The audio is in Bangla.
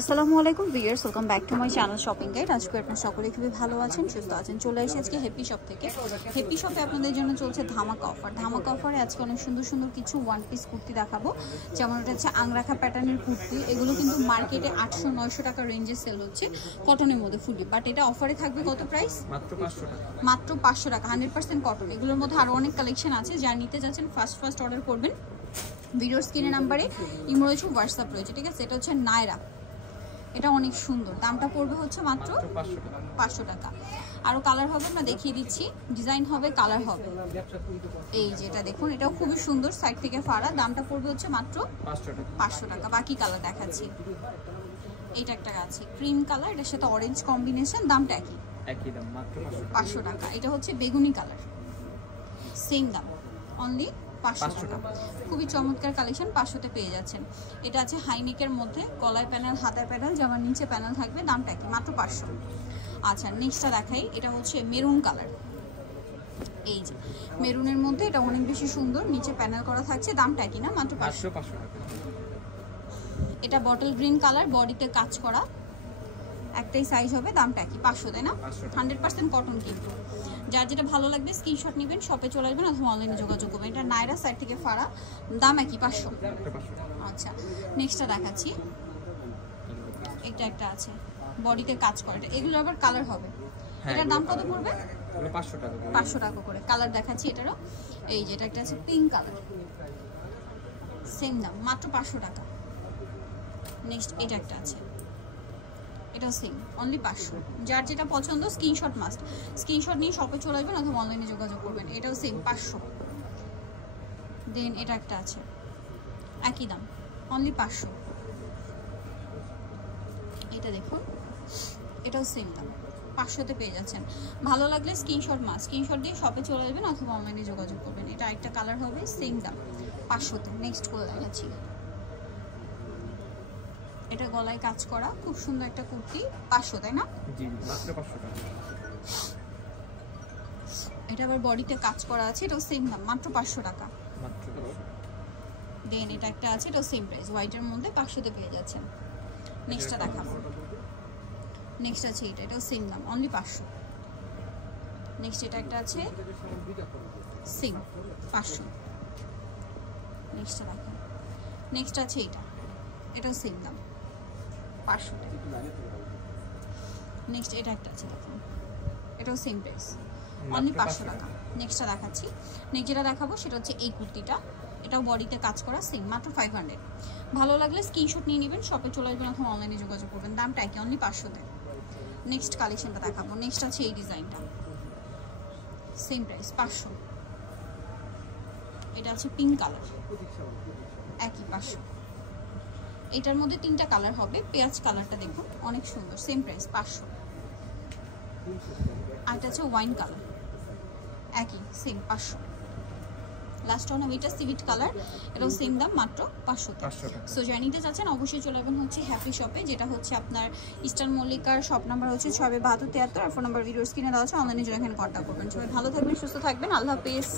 আসসালামু আলাইকুম viewers, welcome back to my channel shopping guide. আজকে আপনারা সকলে খুবই ভালো আছেন, সুস্থ আছেন। চলে এসেছি আজকে হ্যাপি শপ থেকে। হ্যাপি শপে আপনাদের জন্য চলছে ধামাকা অফার। ধামাকা অফারে আজকে অনেক সুন্দর সুন্দর কিছু ওয়ান পিস কুর্তি দেখাবো। যেমন এটা হচ্ছে আংরাখা প্যাটার্নের কুর্তি। এগুলো কিন্তু মার্কেটে 800-900 টাকা রেঞ্জে সেল হচ্ছে কটনের মধ্যে ফুলি, বাট এটা অফারে থাকবে কত প্রাইস? মাত্র 500 টাকা। 100% কটন। এগুলোর মধ্যে আরও অনেক কালেকশন আছে, যা নিতে যাচ্ছেন ফার্স্ট অর্ডার করবেন। ভিডিওর স্ক্রিনের নাম্বারে ইমো রয়েছে, হোয়াটসঅ্যাপ রয়েছে, ঠিক আছে? এটা হচ্ছে নায়রা, এটা অনেক সুন্দর। দামটা পড়বে হচ্ছে মাত্র 500 টাকা। আরও কালার হবে, আমরা দেখিয়ে দিচ্ছি। ডিজাইন হবে, কালার হবে। এই যেটা দেখুন, এটাও খুবই সুন্দর, সাইড থেকে ফাড়া। দামটা পড়বে হচ্ছে মাত্র 500 টাকা। বাকি কালার দেখাচ্ছি। এইটা একটা আছে ক্রিম কালার, এটার সাথে অরেঞ্জ কম্বিনেশন। দামটা একই দাম, মাত্র 500 টাকা। এটা হচ্ছে বেগুনি কালার, সেম দাম, অনলি 500 টাকা। খুবই চমৎকার কালেকশন, 500তে পেয়ে যাচ্ছেন। এটা আছে হাইনেকের মধ্যে, গলায় প্যানেল, হাতায় প্যানেল, জামার নিচে প্যানেল থাকবে। দামটা কি? মাত্র 500। আচ্ছা, নেক্সটটা দেখাই। এটা হচ্ছে মেরুন কালার। এই যে মেরুনের মধ্যে, এটা অনেক বেশি সুন্দর, নিচে প্যানেল করা থাকছে। দামটা কি না? মাত্র 500 টাকা। এটা বটল গ্রিন কালার, বডিতে কাজ করা, একটাই সাইজ হবে। দামটা কি? 500, তাই না? 100% কটন। কিন্তু যার যেটা ভালো লাগবে স্ক্রিনশট নেবেন, শপে চলে আসবেন অথবা অনলাইনে যোগাযোগ করবেন। এটা নায়রা, সাইড থেকে ফাড়া। দাম একই, 500। আচ্ছা, নেক্সটটা দেখাচ্ছি। এটা একটা আছে বডিতে কাজ করা, এগুলো আবার কালার হবে। এটার দাম কত পড়বে? 500 টাকা করে। কালার দেখাচ্ছি এটারও। এই যে এটা একটা আছে পিঙ্ক কালার, সেম দাম, মাত্র 500 টাকা। নেক্সট এটা একটা আছে, এটাও সেম, অনলি 500। যার যেটা পছন্দ স্ক্রিনশট মাস্ট। স্ক্রিনশট নিয়ে শপে চলে আসবেন অথবা অনলাইনে যোগাযোগ করবেন। এটাও সেম, 500। দেন এটা একটা আছে, একই দাম, অনলি 500। এটা দেখুন, এটাও সেম দাম, 500তে পেয়ে যাচ্ছেন। ভালো লাগলে স্ক্রিনশট মাস্ট। স্ক্রিনশট দিয়ে শপে চলে আসবেন অথবা অনলাইনে যোগাযোগ করবেন। এটা একটা কালার হবে, সেম দাম, 500তে। নেক্সট করে দেখাচ্ছি। এটা গলায় কাজ করা, খুব সুন্দর একটা কুর্তি, 500, তাই না? জি, মাত্র 500 টাকা। এটা আবার বডিতে কাজ করা আছে, এটাও সেম দাম, মাত্র 500 টাকা। মাত্র 500। দেন এটা একটা আছে, এটাও সেম প্রাইস, হোয়াইটের মধ্যে, 500তে পেয়ে যাচ্ছেন। নেক্সটটা দেখাবো। নেক্সট আছে এটা, এটাও সেম দাম, অনলি 500। নেক্সট এটা একটা আছে, সেম 500। নেক্সটটা দেখো। নেক্সট আছে এটা, এটাও সেম দাম, 500 টাকা। নেক্সট এটা একটা আছে, দেখুন, এটাও সেম প্রাইস, অনলি 500 টাকা। নেক্সটটা দেখাচ্ছি। নেক্সট যেটা দেখাবো সেটা হচ্ছে এই কুর্তিটা। এটাও বডিতে কাজ করা, সেম, মাত্র 500। ভালো লাগলে স্ক্রিনশট নিয়ে নেবেন, শপে চলে আসবেন অথবা অনলাইনে যোগাযোগ করবেন। দামটা একই, অনলি 500তে। নেক্সট কালেকশনটা দেখাবো। নেক্সট আছে এই ডিজাইনটা, সেম প্রাইস, 500। এটা আছে পিঙ্ক কালার, একই 500। এটার মধ্যে 3টা কালার হবে। পেঁয়াজ কালারটা দেখুন, অনেক সুন্দর, সেম প্রাইস, 500। আর এটা আছে ওয়াইন কালার, একই, সেম, 500। লাস্ট ওয়ান হবে এটা সিভিট কালার, এটাও সেম দাম, মাত্র 500। সো যারা নিতে চাচ্ছেন অবশ্যই চলে যাবেন হচ্ছে হ্যাপি শপে, যেটা হচ্ছে আপনার ইস্টার্ন মল্লিকার শপ নাম্বার হচ্ছে 67273, আর ফোন নাম্বার ভিডিওর স্ক্রিনে দেওয়া আছে। অনলাইনে জন্য এখানে কন্ট্যাক্ট করবেন। সবাই ভালো থাকবেন, সুস্থ থাকবেন, আল্লাহ হাফেজ।